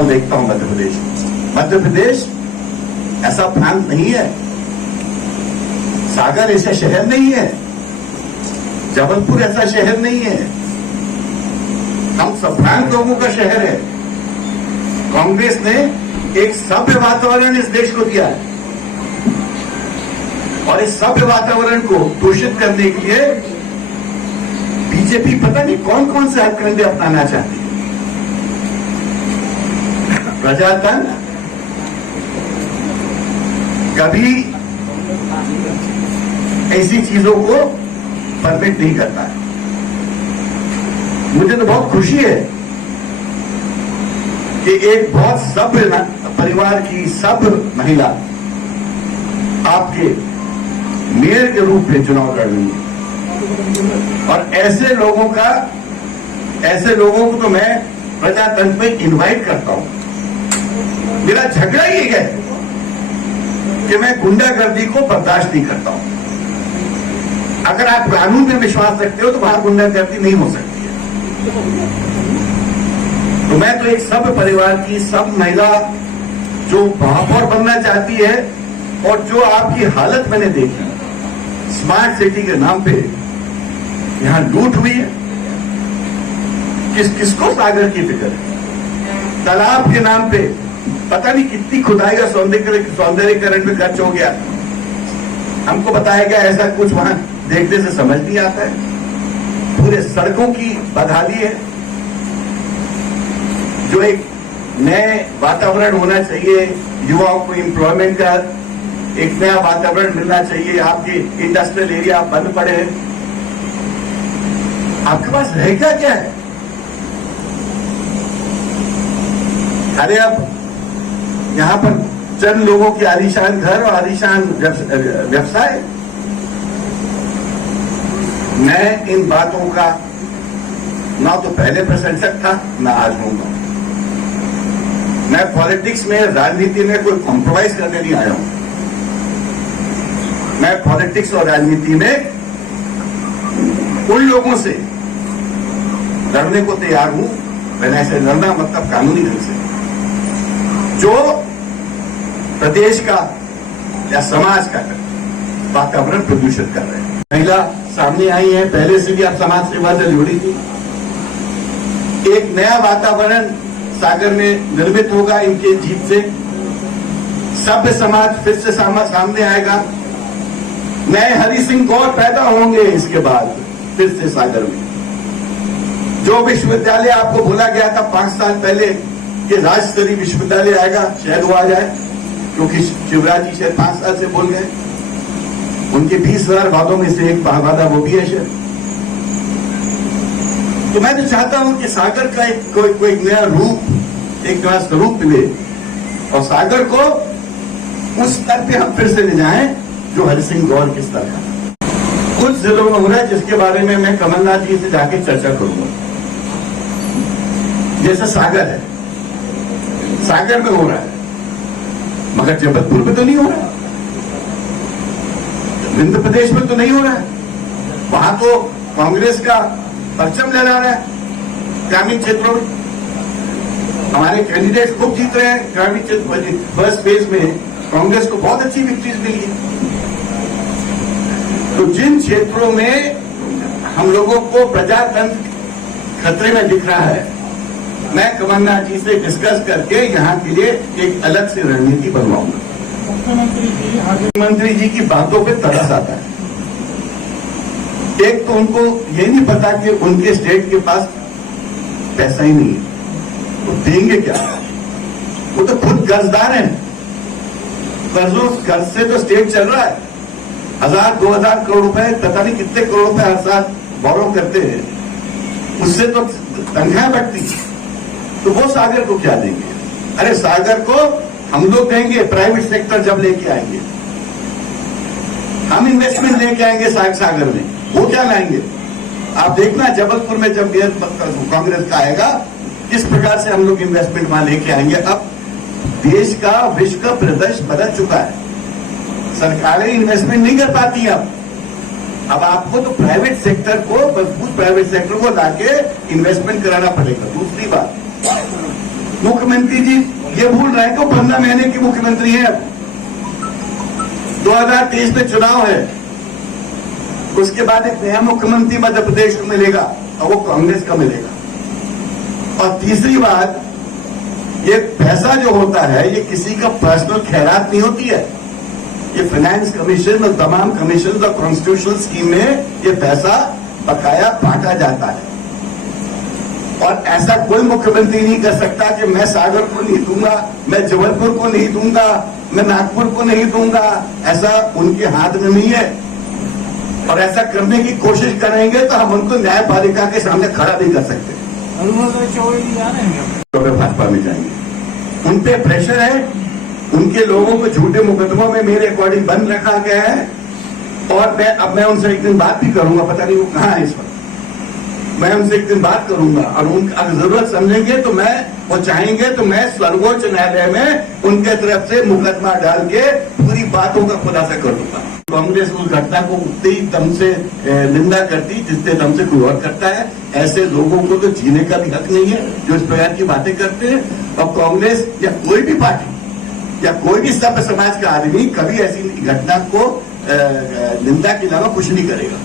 माहौल देखता हूं मध्य प्रदेश ऐसा प्रांत नहीं है, सागर ऐसा शहर नहीं है, जबलपुर ऐसा शहर नहीं है, हम सभ्रांत लोगों का शहर है। कांग्रेस ने एक सभ्य वातावरण इस देश को दिया है और इस सभ्य वातावरण को दूषित करने के लिए बीजेपी पता नहीं कौन कौन से हथकंडे अपनाना चाहती है। प्रजातंत्र कभी ऐसी चीजों को परमिट नहीं करता है। मुझे तो बहुत खुशी है कि एक बहुत सभ्य परिवार की सभ्य महिला आपके मेयर के रूप में चुनाव लड़ रही है और ऐसे लोगों को तो मैं प्रजातंत्र में इनवाइट करता हूं। मेरा झगड़ा ये है कि मैं गुंडागर्दी को बर्दाश्त नहीं करता हूं। अगर आप कानून में विश्वास रखते हो तो वहां गुंडागर्दी नहीं हो सकती है। तो मैं तो एक सब परिवार की सब महिला जो महापौर बनना चाहती है और जो आपकी हालत मैंने देखी, स्मार्ट सिटी के नाम पे यहां लूट हुई है। किसको सागर की फिक्र है? तालाब के नाम पे पता नहीं कितनी खुदाई और सौंदर्यीकरण में खर्च हो गया। हमको बताया गया ऐसा कुछ वहां देखने से समझ नहीं आता है। पूरे सड़कों की बदहाली है। जो एक नए वातावरण होना चाहिए, युवाओं को एम्प्लॉयमेंट का एक नया वातावरण मिलना चाहिए। आपके इंडस्ट्रियल एरिया बंद पड़े हैं, आपके पास रहेगा क्या है? अरे अब यहां पर चंद लोगों के आलीशान घर और आलीशान व्यवसाय। मैं इन बातों का ना तो पहले प्रशंसक था ना आज होऊंगा। मैं पॉलिटिक्स में, राजनीति में कोई कॉम्प्रोमाइज करने नहीं आया हूं। मैं पॉलिटिक्स और राजनीति में उन लोगों से लड़ने को तैयार हूं, मैंने ऐसे लड़ना मतलब कानूनी ढंग से, जो प्रदेश का या समाज का वातावरण प्रदूषित कर रहे हैं। महिला सामने आई है, पहले से भी आप समाज सेवा से जुड़ी थी। एक नया वातावरण सागर में निर्मित होगा इनके जीत से। सभ्य समाज फिर से सामने आएगा। नए हरि सिंह गौर पैदा होंगे इसके बाद फिर से सागर में। जो विश्वविद्यालय आपको भूला गया था 5 साल पहले कि राज्य स्तरीय विश्वविद्यालय आएगा, शायद वो आ जाए, क्योंकि शिवराज जी शायद 5 साल से बोल गए। उनके 20,000 वादों में से एक वादा वो भी है शायद। तो मैं तो चाहता हूं कि सागर का कोई नया रूप, एक नया स्वरूप मिले और सागर को उस स्तर पे हम फिर से ले जाएं जो हरि सिंह गौर के स्तर का। कुछ जिलों में हो रहा है जिसके बारे में मैं कमलनाथ जी से जाके चर्चा करूंगा। जैसे सागर है, सागर में हो रहा है, मगर जबलपुर में तो नहीं हो रहा है, मध्य प्रदेश में तो नहीं हो रहा है। वहां तो कांग्रेस का परचम लहरा रहा है। ग्रामीण क्षेत्रों में हमारे कैंडिडेट खूब जीत रहे हैं। ग्रामीण क्षेत्र फर्स्ट फेज में कांग्रेस को बहुत अच्छी विक्ट्रीज मिली है। तो जिन क्षेत्रों में हम लोगों को प्रजातंत्र खतरे में दिख रहा है, मैं कमलनाथ जी से डिस्कस करके यहाँ के लिए एक अलग से रणनीति बनवाऊंगा। मुख्यमंत्री जी की बातों पे तरस आता है। एक तो उनको ये नहीं पता कि उनके स्टेट के पास पैसा ही नहीं है, तो देंगे क्या? वो तो खुद कर्जदार हैं। कर्ज से तो स्टेट चल रहा है। 1,000-2,000 करोड़ रुपए, पता नहीं कितने करोड़ रुपए हर साल बोरो करते हैं, उससे तो तनख्वाह बढ़ती। तो वो सागर को क्या देंगे? अरे सागर को हम लोग देंगे, प्राइवेट सेक्टर जब लेके आएंगे, हम इन्वेस्टमेंट लेके आएंगे सागर में। वो क्या लाएंगे? आप देखना जबलपुर में जब कांग्रेस का आएगा, किस प्रकार से हम लोग इन्वेस्टमेंट वहां लेके आएंगे। अब देश का, विश्व का परिदृश्य बदल चुका है। सरकारें इन्वेस्टमेंट नहीं कर पाती अब आपको तो प्राइवेट सेक्टर को, मजबूत प्राइवेट सेक्टर को लाके इन्वेस्टमेंट कराना पड़ेगा। दूसरी बात, मुख्यमंत्री जी ये भूल रहे हैं कि 15 महीने की मुख्यमंत्री है। 2023 में चुनाव है, उसके बाद एक नया मुख्यमंत्री मध्य प्रदेश को मिलेगा और वो कांग्रेस का मिलेगा। और तीसरी बात, ये पैसा जो होता है ये किसी का पर्सनल खैरात नहीं होती है। ये फाइनेंस कमीशन और तमाम कमीशन और कॉन्स्टिट्यूशनल स्कीम में ये पैसा बकाया बांटा जाता है। और ऐसा कोई मुख्यमंत्री नहीं कर सकता कि मैं सागर को नहीं दूंगा, मैं जबलपुर को नहीं दूंगा, मैं नागपुर को नहीं दूंगा। ऐसा उनके हाथ में नहीं है। और ऐसा करने की कोशिश करेंगे तो हम उनको न्यायपालिका के सामने खड़ा नहीं कर सकते। तो वे भाजपा में जाएंगे। उन पे प्रेशर है, उनके लोगों को झूठे मुकदमों में मेरे अकॉर्डिंग बंद रखा गया है। और मैं उनसे एक दिन बात भी करूंगा, पता नहीं वो कहाँ है इस वक्त। मैं उनसे एक दिन बात करूंगा और अगर जरूरत समझेंगे तो वो चाहेंगे तो मैं सर्वोच्च न्यायालय में उनके तरफ से मुकदमा डाल के पूरी बातों का खुलासा कर दूंगा। कांग्रेस उस घटना को उतने ही दम से निंदा करती जितने दम से कोई और करता है। ऐसे लोगों को तो जीने का भी हक नहीं है जो इस प्रकार की बातें करते हैं। और कांग्रेस या कोई भी पार्टी या कोई भी सभ्य समाज का आदमी कभी ऐसी घटना को निंदा के अलावा कुछ नहीं करेगा।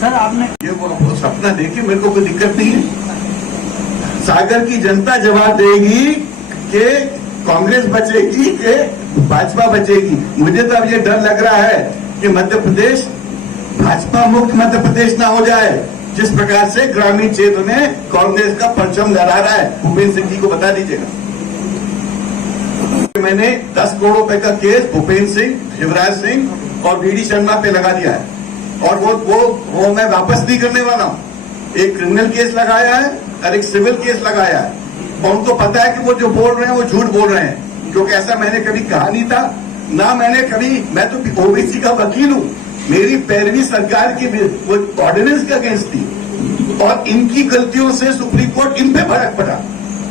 सर आपने ये वो सपना देखे, मेरे को कोई दिक्कत नहीं है। सागर की जनता जवाब देगी कि कांग्रेस बचेगी कि भाजपा बचेगी। मुझे तो अब ये डर लग रहा है कि मध्य प्रदेश भाजपा मुक्त मध्य प्रदेश ना हो जाए, जिस प्रकार से ग्रामीण क्षेत्र में कांग्रेस का परचम लहरा रहा है। भूपेंद्र सिंह जी को बता दीजिएगा। मैंने 10 करोड़ रुपए का केस भूपेंद्र सिंह, शिवराज सिंह और वीडी शर्मा पे लगा दिया है और वो मैं वापस नहीं करने वाला हूं। एक क्रिमिनल केस लगाया है और एक सिविल केस लगाया है। और उनको पता है कि वो जो बोल रहे हैं वो झूठ बोल रहे हैं, क्योंकि ऐसा मैंने कभी कहा नहीं था ना। मैंने कभी, मैं तो ओबीसी का वकील हूं। मेरी 15वीं सरकार की वो ऑर्डिनेंस के अगेंस्ट थी और इनकी गलतियों से सुप्रीम कोर्ट इन पे भड़क पड़ा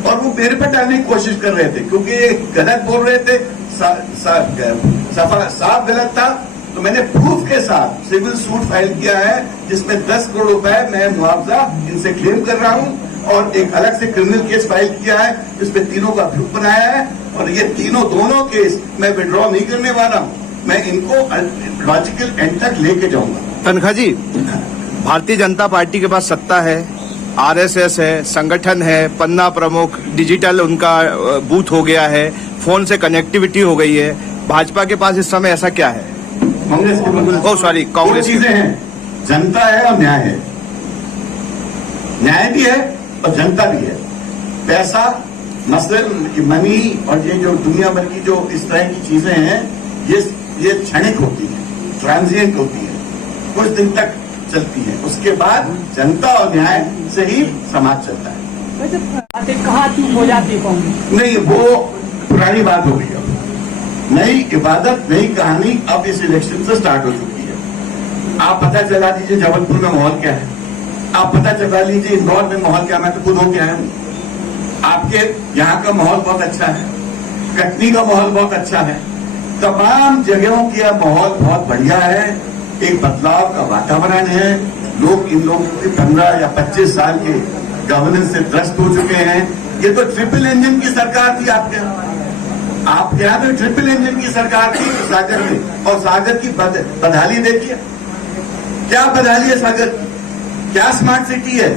और वो मेरे पे डालने की कोशिश कर रहे थे, क्योंकि ये गलत बोल रहे थे, साफ गलत था। तो मैंने प्रूफ के साथ सिविल सूट फाइल किया है जिसमें 10 करोड़ रुपए मैं मुआवजा इनसे क्लेम कर रहा हूं और एक अलग से क्रिमिनल केस फाइल किया है जिसमें तीनों का प्रूफ बनाया है। और ये दोनों केस मैं विड्रॉ नहीं करने वाला हूं। मैं इनको लॉजिकल एंड तक लेके जाऊंगा। तनखा जी, भारतीय जनता पार्टी के पास सत्ता है, आरएसएस है, संगठन है, पन्ना प्रमुख, डिजिटल उनका बूथ हो गया है, फोन से कनेक्टिविटी हो गई है। भाजपा के पास इस समय ऐसा क्या है? कांग्रेस के कांग्रेस चीजें हैं, जनता है और न्याय है। न्याय भी है और जनता भी है। पैसा, मसल, मनी और ये जो दुनिया भर की जो इस तरह की चीजें हैं ये क्षणिक होती है, ट्रांजिएंट होती है, कुछ दिन तक चलती है। उसके बाद जनता और न्याय से ही समाज चलता है। कहाँ चूक हो जाती है कांग्रेस? नहीं, वो पुरानी बात हो गई। अब नई इबादत, नई कहानी अब इस इलेक्शन से स्टार्ट हो चुकी है। आप पता चला दीजिए जबलपुर में माहौल क्या है, आप पता चला लीजिए इंदौर में माहौल क्या है। मैं तो खुद होके आया हूं। आपके यहाँ का माहौल बहुत अच्छा है, कटनी का माहौल बहुत अच्छा है, तमाम जगहों का माहौल बहुत बढ़िया है। एक बदलाव का वातावरण है। लोग इन लोगों के 15 या 25 साल के गवर्नेंस से त्रस्त हो चुके हैं। ये तो ट्रिपल इंजन की सरकार थी आपके यहाँ तो ट्रिपल इंजन की सरकार थी सागर में। और सागर की बदहाली देखिए, क्या बदहाली है सागर की, क्या स्मार्ट सिटी है।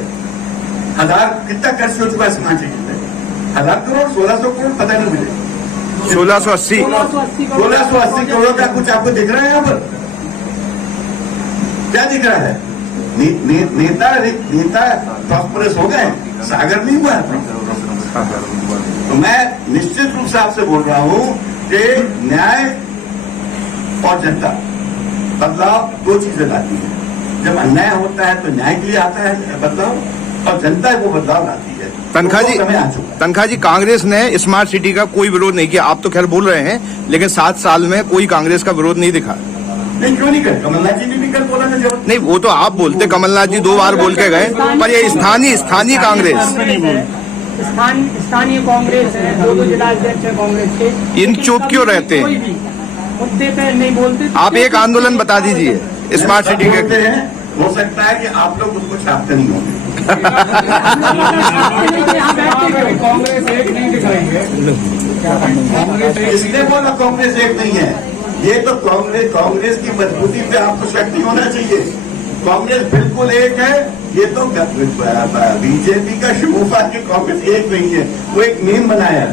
कितना खर्च हो चुका है स्मार्ट सिटी में? 1000 करोड़, 1600 करोड़, पता नहीं मुझे। 1680 करोड़ का कुछ आपको दिख रहा है यहाँ पर? क्या दिख रहा है? नेता प्रॉस्परस हो गए, सागर नहीं हुआ है। तो मैं निश्चित रूप से आपसे बोल रहा हूं कि न्याय और जनता बदलाव दो चीजें लाती है। जब अन्याय होता है तो न्याय के लिए आता है बदलाव, और जनता वो बदलाव लाती है। तनखा जी, कांग्रेस ने स्मार्ट सिटी का कोई विरोध नहीं किया। आप तो खैर बोल रहे हैं, लेकिन 7 साल में कोई कांग्रेस का विरोध नहीं दिखा। नहीं, क्यों नहीं कर? कमलनाथ जी ने भी कल बोला था। नहीं, वो तो आप बोलते, कमलनाथ जी 2 बार बोल के गए, पर ये स्थानीय कांग्रेस, स्थानीय कांग्रेस है, 2 जिला अध्यक्ष है कांग्रेस के, इन चुप क्यों रहते हैं? मुद्दे पे नहीं बोलते। आप एक आंदोलन बता दीजिए स्मार्ट सिटी के। हो सकता है कि आप लोग उसको छापते नहीं होंगे। कांग्रेस एक नहीं दिखाएंगे। इसने बोला कांग्रेस एक नहीं है, ये तो कांग्रेस की मजबूती पे आपको शक नहीं होना चाहिए। कांग्रेस बिल्कुल एक है, ये तो बीजेपी का शगुफा कि कांग्रेस एक नहीं है। वो एक मीम बनाया है,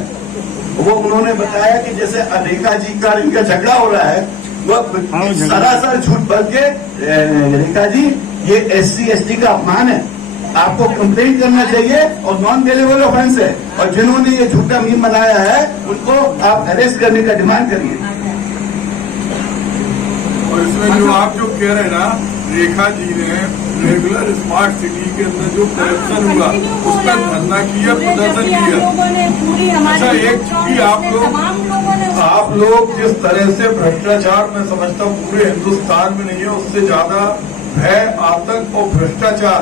वो उन्होंने बताया कि जैसे रेखा जी का इनका झगड़ा हो रहा है, वो सरासर झूठ बोल के रेखा जी ये SC/ST का अपमान है, आपको कंप्लेंट करना चाहिए और नॉन बेलेबल ऑफेंस है, और जिन्होंने ये झूठा मीम बनाया है उनको आप अरेस्ट करने का डिमांड करिए। और इसमें जो आप जो कह रहे हैं ना, रेखा जी ने रेगुलर स्मार्ट सिटी के अंदर जो करप्शन हुआ उसका धरना किया, प्रदर्शन किया। अच्छा, एक चीज आप लोग जिस तरह से भ्रष्टाचार मैं समझता हूँ पूरे हिंदुस्तान में नहीं है, उससे ज्यादा भय, आतंक और भ्रष्टाचार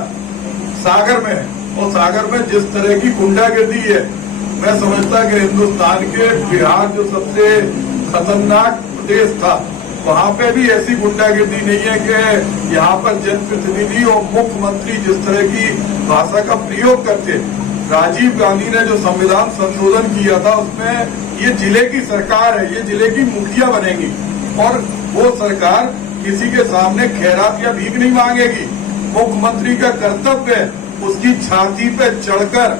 सागर में है। और सागर में जिस तरह की गुंडागर्दी है, मैं समझता कि हिंदुस्तान के बिहार जो सबसे खतरनाक प्रदेश था, वहाँ पे भी ऐसी गुंडागर्दी नहीं है कि यहाँ पर जनप्रतिनिधि और मुख्यमंत्री जिस तरह की भाषा का प्रयोग करते। राजीव गांधी ने जो संविधान संशोधन किया था उसमें ये जिले की सरकार है, ये जिले की मुखिया बनेगी और वो सरकार किसी के सामने खैरात या भीख नहीं मांगेगी। मुख्यमंत्री का कर्तव्य है उसकी छाती पे चढ़कर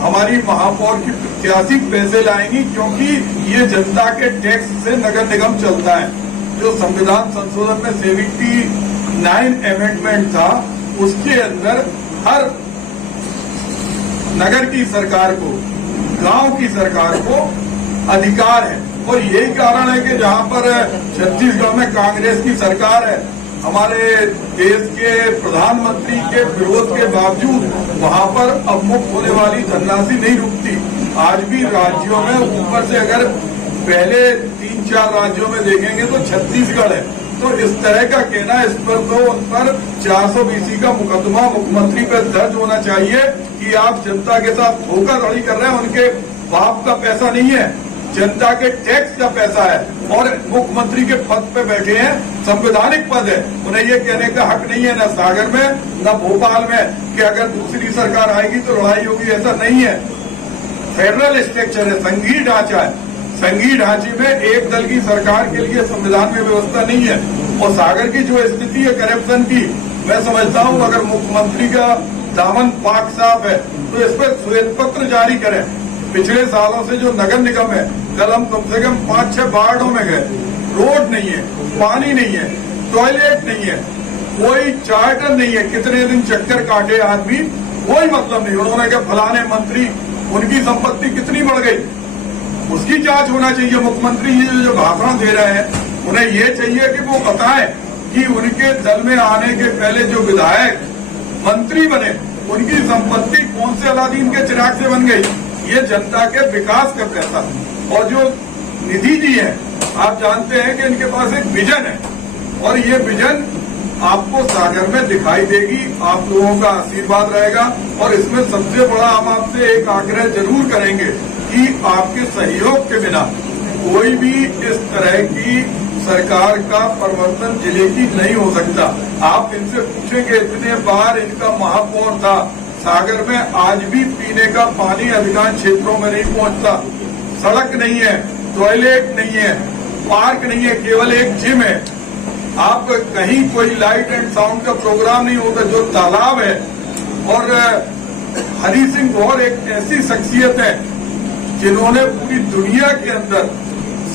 हमारी महापौर की प्रत्याशी पैसे लाएंगी, क्योंकि ये जनता के टैक्स से नगर निगम चलता है। जो संविधान संशोधन में 79 अमेंडमेंट था उसके अंदर हर नगर की सरकार को, गांव की सरकार को अधिकार है। और यही कारण है कि जहां पर छत्तीसगढ़ में कांग्रेस की सरकार है, हमारे देश के प्रधानमंत्री के विरोध के बावजूद वहां पर अब मुक्त होने वाली धनराशि नहीं रुकती। आज भी राज्यों में ऊपर से अगर पहले 3-4 राज्यों में देखेंगे तो छत्तीसगढ़ है। तो इस तरह का कहना, इस पर तो उन पर 420 का मुकदमा मुख्यमंत्री पर दर्ज होना चाहिए कि आप जनता के साथ धोखाधड़ी कर रहे हैं। उनके बाप का पैसा नहीं है, जनता के टैक्स का पैसा है और मुख्यमंत्री के पद पे बैठे हैं, संवैधानिक पद है। उन्हें ये कहने का हक नहीं है, न सागर में न भोपाल में, कि अगर दूसरी सरकार आएगी तो लड़ाई होगी। ऐसा नहीं है। फेडरल स्ट्रक्चर है, संघीय ढांचा है। संघीय ढांचे में एक दल की सरकार के लिए संविधान में व्यवस्था नहीं है। और सागर की जो स्थिति है करप्शन की, मैं समझता हूँ अगर मुख्यमंत्री का दामन पाक साफ है तो इस पर श्वेत पत्र जारी करें। पिछले सालों से जो नगर निगम है, कल हम कम से कम 5-6 वार्डों में गए, रोड नहीं है, पानी नहीं है, टॉयलेट नहीं है, कोई चार्टर नहीं है। कितने दिन चक्कर काटे आदमी, कोई मतलब नहीं। उन्होंने कहा फलाने मंत्री, उनकी संपत्ति कितनी बढ़ गई, उसकी जांच होना चाहिए। मुख्यमंत्री ये जो भाषण दे रहे हैं, उन्हें ये चाहिए कि वो बताएं कि उनके दल में आने के पहले जो विधायक मंत्री बने उनकी संपत्ति कौन से अलादीन के चिराग से बन गई। ये जनता के विकास का पैसा। और जो निधि जी है, आप जानते हैं कि इनके पास एक विजन है और ये विजन आपको सागर में दिखाई देगी। आप लोगों का आशीर्वाद रहेगा और इसमें सबसे बड़ा हम आपसे एक आग्रह जरूर करेंगे कि आपके सहयोग के बिना कोई भी इस तरह की सरकार का परिवर्तन जिले की नहीं हो सकता। आप इनसे पूछेंगे, इतने बार इनका महापौर था, सागर में आज भी पीने का पानी अधिकांश क्षेत्रों में नहीं पहुंचता। सड़क नहीं है, टॉयलेट नहीं है, पार्क नहीं है, केवल एक जिम है। आप कहीं कोई लाइट एंड साउंड का प्रोग्राम नहीं होता। जो तालाब है, और हरी सिंह गौर एक ऐसी शख्सियत है जिन्होंने पूरी दुनिया के अंदर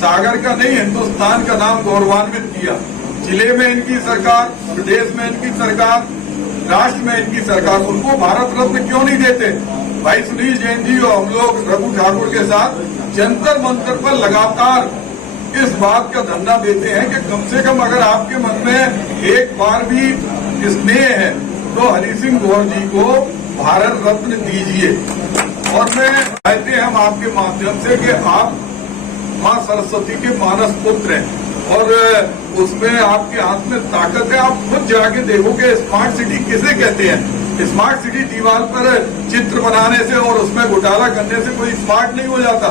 सागर का नहीं हिंदुस्तान का नाम गौरवान्वित किया। जिले में इनकी सरकार, प्रदेश में इनकी सरकार, राष्ट्र में इनकी सरकार। उनको भारत रत्न क्यों नहीं देते? भाई सुनील जैन जी और हम लोग रघु ठाकुर के साथ जंतर मंतर पर लगातार इस बात का धरना देते हैं कि कम से कम अगर आपके मन में एक बार भी स्नेह है तो हरि सिंह गौर जी को भारत रत्न दीजिए। और मैं कहते हैं हम आपके माध्यम से कि आप मां सरस्वती के मानस पुत्र हैं और उसमें आपके हाथ में ताकत है। आप खुद जाके देखोगे स्मार्ट सिटी किसे कहते हैं। स्मार्ट सिटी दीवार पर चित्र बनाने से और उसमें घोटाला करने से कोई स्मार्ट नहीं हो जाता।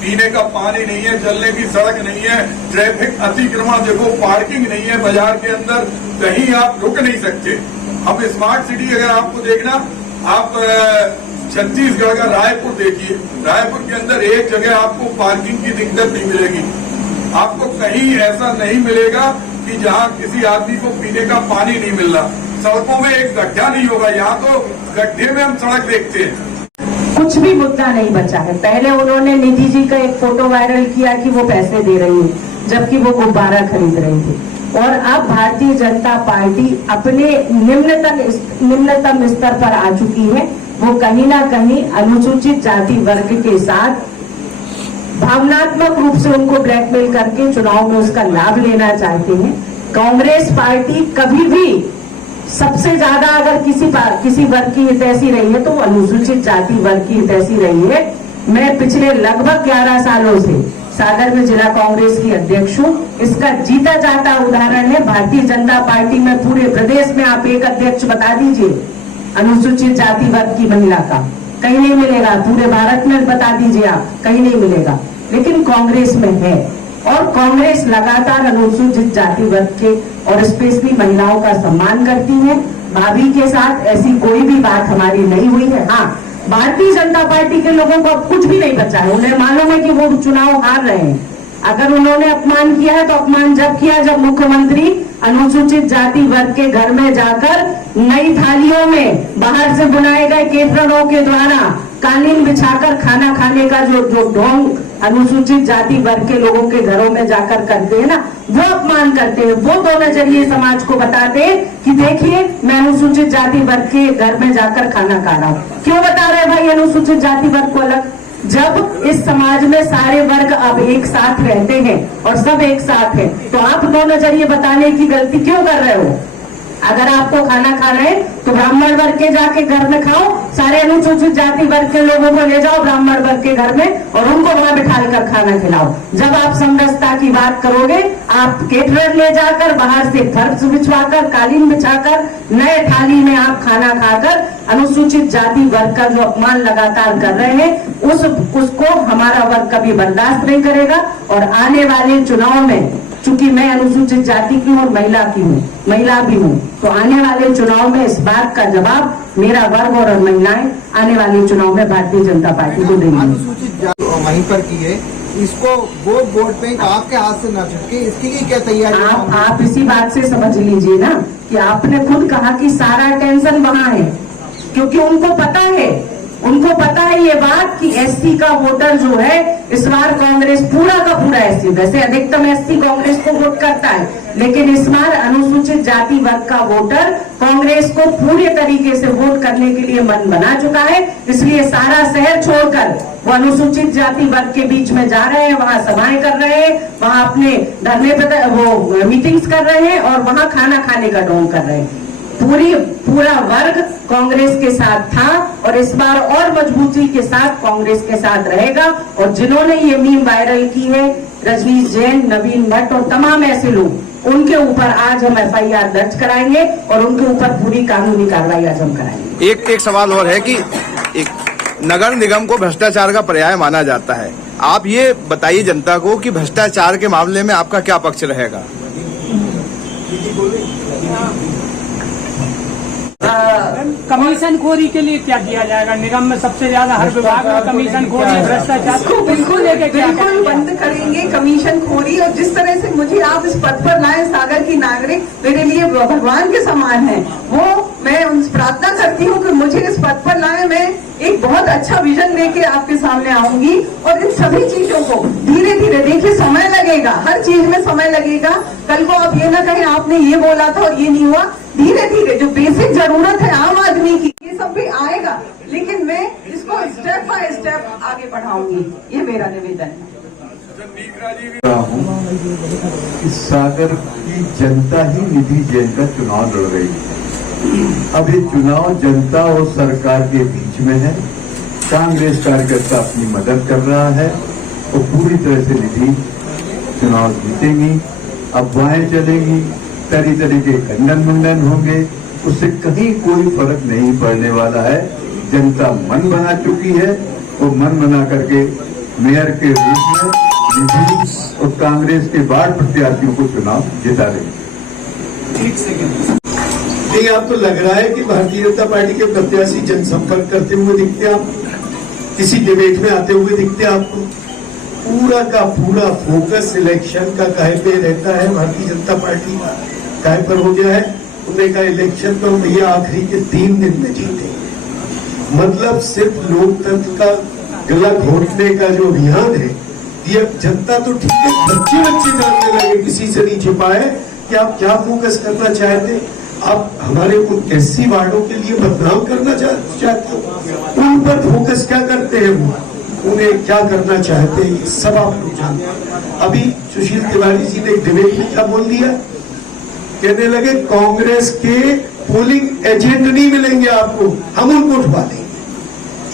पीने का पानी नहीं है, चलने की सड़क नहीं है, ट्रैफिक अतिक्रमण देखो, पार्किंग नहीं है बाजार के अंदर, कहीं आप रुक नहीं सकते। अब स्मार्ट सिटी अगर आपको देखना, आप छत्तीसगढ़ का रायपुर देखिए, रायपुर के अंदर एक जगह आपको पार्किंग की दिक्कत नहीं मिलेगी। आपको कहीं ऐसा नहीं मिलेगा कि जहां किसी आदमी को पीने का पानी नहीं मिल रहा। सड़कों में एक गड्ढा नहीं होगा, यहाँ तो गड्ढे में हम सड़क देखते हैं। कुछ भी मुद्दा नहीं बचा है। पहले उन्होंने निधि जी का एक फोटो वायरल किया कि वो पैसे दे रही है, जबकि वो गुब्बारा खरीद रही थी। और अब भारतीय जनता पार्टी अपने निम्नतम स्तर पर आ चुकी है। वो कहीं ना कहीं अनुसूचित जाति वर्ग के साथ भावनात्मक रूप से उनको ब्लैकमेल करके चुनाव में उसका लाभ लेना चाहते हैं। कांग्रेस पार्टी कभी भी सबसे ज्यादा अगर किसी वर्ग की हितैषी रही है तो वो अनुसूचित जाति वर्ग की हितैषी रही है। मैं पिछले लगभग 11 सालों से सागर में जिला कांग्रेस की अध्यक्ष हूँ। इसका जीता जाता उदाहरण है भारतीय जनता पार्टी में पूरे प्रदेश में आप एक अध्यक्ष बता दीजिए अनुसूचित जाति वर्ग की महिला का, कहीं नहीं मिलेगा। पूरे भारत में बता दीजिए आप, कहीं नहीं मिलेगा। लेकिन कांग्रेस में है, और कांग्रेस लगातार अनुसूचित जाति वर्ग के और स्पेशली महिलाओं का सम्मान करती है। भाभी के साथ ऐसी कोई भी बात हमारी नहीं हुई है। हाँ, भारतीय जनता पार्टी के लोगों को अब कुछ भी नहीं बचा है। उन्हें मालूम है कि वो चुनाव हार रहे हैं। अगर उन्होंने अपमान किया है तो अपमान जब किया जब मुख्यमंत्री अनुसूचित जाति वर्ग के घर में जाकर नई थालियों में बाहर से बुनाए गए केटररों के द्वारा कालीन बिछाकर खाना खाने का जो ढोंग अनुसूचित जाति वर्ग के लोगों के घरों में जाकर करते हैं ना, वो अपमान करते हैं। वो दो नजरिए समाज को बताते हैं कि देखिए मैं अनुसूचित जाति वर्ग के घर में जाकर खाना खा रहा हूँ। क्यों बता रहे भाई अनुसूचित जाति वर्ग को अलग? जब इस समाज में सारे वर्ग अब एक साथ रहते हैं और सब एक साथ हैं, तो आप दो नजरिए बताने की गलती क्यों कर रहे हो? अगर आपको खाना खाना है तो ब्राह्मण वर्ग के जाके घर में खाओ, सारे अनुसूचित जाति वर्ग के लोगों को ले जाओ ब्राह्मण वर्ग के घर में और उनको वहां बिठाकर खाना खिलाओ। जब आप समरसता की बात करोगे, आप केटरर ले जाकर बाहर से फर्श बिछवाकर कालीन बिछाकर नए थाली में आप खाना खाकर अनुसूचित जाति वर्ग का जो अपमान लगातार कर रहे हैं उसको हमारा वर्ग कभी बर्दाश्त नहीं करेगा। और आने वाले चुनाव में, चूंकि मैं अनुसूचित जाति की हूँ और महिला भी हूँ, तो आने वाले चुनाव में इस बात का जवाब मेरा वर्ग और महिलाएं आने वाले चुनाव में भारतीय जनता पार्टी को देंगी। अनुसूचित जाति वहीं पर की है, इसको वोट बैंक आपके हाथ से न छुटके, इसके लिए क्या तैयारी? आप इसी बात से समझ लीजिए ना कि आपने खुद कहा कि सारा टेंशन वहाँ है, क्योंकि उनको पता है ये बात कि एससी का वोटर जो है इस बार कांग्रेस पूरा का पूरा एससी, वैसे अधिकतम एससी कांग्रेस को वोट करता है, लेकिन इस बार अनुसूचित जाति वर्ग का वोटर कांग्रेस को पूरे तरीके से वोट करने के लिए मन बना चुका है। इसलिए सारा शहर छोड़कर वो अनुसूचित जाति वर्ग के बीच में जा रहे हैं, वहाँ सभाएं कर रहे हैं, वहाँ अपने धरने पर वो मीटिंग्स कर रहे हैं और वहाँ खाना खाने का ढोंग कर रहे हैं। पूरा वर्ग कांग्रेस के साथ था और इस बार और मजबूती के साथ कांग्रेस के साथ रहेगा। और जिन्होंने ये मीम वायरल की है, रजनीश जैन, नवीन भट्ट और तमाम ऐसे लोग, उनके ऊपर आज हम एफआईआर दर्ज कराएंगे और उनके ऊपर पूरी कानूनी कार्रवाई आज हम कराएंगे। एक सवाल और है कि एक नगर निगम को भ्रष्टाचार का पर्याय माना जाता है। आप ये बताइए जनता को कि भ्रष्टाचार के मामले में आपका क्या पक्ष रहेगा? कमीशन खोरी के लिए क्या किया जाएगा? निगम में सबसे ज्यादा हर विभाग में कमीशन खोरी, भ्रष्टाचार को बिल्कुल बिल्कुल बंद करेंगे कमीशन खोरी। और जिस तरह से मुझे आप इस पद पर लाए, सागर की नागरिक मेरे लिए भगवान के समान है, वो मैं उनसे प्रार्थना करती हूँ कि मुझे इस पद पर लाए। मैं एक बहुत अच्छा विजन लेके आपके सामने आऊंगी और इन सभी चीजों को धीरे धीरे, देखिए समय लगेगा, हर चीज में समय लगेगा। कल को आप ये ना कहें आपने ये बोला था और ये नहीं हुआ। धीरे धीरे जो बेसिक जरूरत है आम आदमी की, ये सब भी आएगा, लेकिन मैं इसको स्टेप बाय स्टेप आगे बढ़ाऊंगी। ये मेरा निवेदन है। इस सागर की जनता ही निधि जैन का चुनाव लड़ रही है। अब ये चुनाव जनता और सरकार के बीच में है। कांग्रेस कार्यकर्ता अपनी मदद कर रहा है और पूरी तरह से निधि चुनाव जीतेंगी। अफवाहें चलेंगी, तरह तरह के खंडन मंडन होंगे, उससे कहीं कोई फर्क नहीं पड़ने वाला है। जनता मन बना चुकी है और मन बना करके मेयर के रूप में निधि और कांग्रेस के वार्ड प्रत्याशियों को चुनाव जिता रहे। नहीं, आपको लग रहा है कि भारतीय जनता पार्टी के प्रत्याशी जनसंपर्क करते हुए दिखते हैं आपको, किसी डिबेट में आते हुए दिखते हैं आपको? पूरा का पूरा फोकस इलेक्शन का काहे पे रहता है भारतीय जनता पार्टी का? काहे पर हो गया है? उन्होंने कहा इलेक्शन तो भैया आखिरी के 3 दिन में जीते, मतलब सिर्फ लोकतंत्र का गला घोटने का जो अभियान है, ये जनता तो ठीक है, बच्चे जानने लगे, किसी से नहीं छिपाए कि आप क्या फोकस करना चाहते। आप हमारे उन एससी वार्डों के लिए बदनाम करना चाहते हो, उन पर फोकस क्या करते हैं वो, उन्हें क्या करना चाहते हैं, सब आप लोग जानते हैं। अभी सुशील तिवारी जी ने एक डिबेट में क्या बोल दिया, कहने लगे कांग्रेस के पोलिंग एजेंट नहीं मिलेंगे आपको, हम उनको उठवा लेंगे।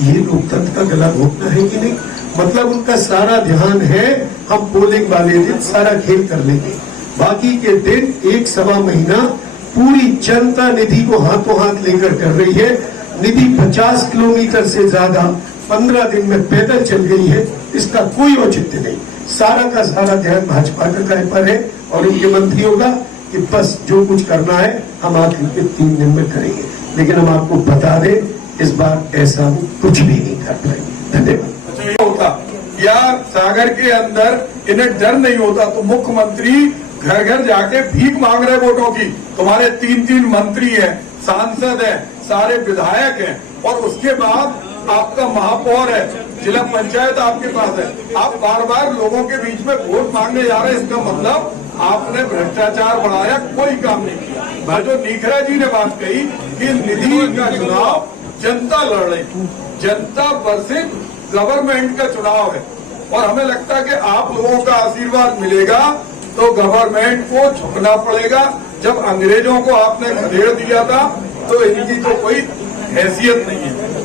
ये लोकतंत्र का गला घोटना है कि नहीं? मतलब उनका सारा ध्यान है हम पोलिंग वाले दिन सारा खेल कर लेंगे, बाकी के दिन 1-1.25 महीना पूरी जनता निधि को हाथों हाथ लेकर कर रही है। निधि 50 किलोमीटर से ज्यादा 15 दिन में पैदल चल गई है, इसका कोई औचित्य नहीं। सारा का सारा ध्यान भाजपा का काय पर है और इनके मंत्रियों का कि बस जो कुछ करना है हम आखिर के 3 दिन में करेंगे। लेकिन हम आपको बता दें, इस बार ऐसा वो कुछ भी नहीं कर पाएंगे। धन्यवाद। होता या सागर के अंदर इन्हें डर नहीं होता तो मुख्यमंत्री घर घर जाके भीख मांग रहे वोटों की। तुम्हारे 3 मंत्री हैं, सांसद हैं, सारे विधायक हैं, और उसके बाद आपका महापौर है, जिला पंचायत आपके पास है, आप बार बार लोगों के बीच में वोट मांगने जा रहे हैं। इसका मतलब आपने भ्रष्टाचार बढ़ाया, कोई काम नहीं किया। जो नीखरा जी ने बात कही कि निधि का चुनाव जनता लड़ रही, जनता वर्सेस गवर्नमेंट का चुनाव है, और हमें लगता है कि आप लोगों का आशीर्वाद मिलेगा तो गवर्नमेंट को झुकना पड़ेगा। जब अंग्रेजों को आपने खदेड़ दिया था तो इनकी तो कोई हैसियत नहीं है।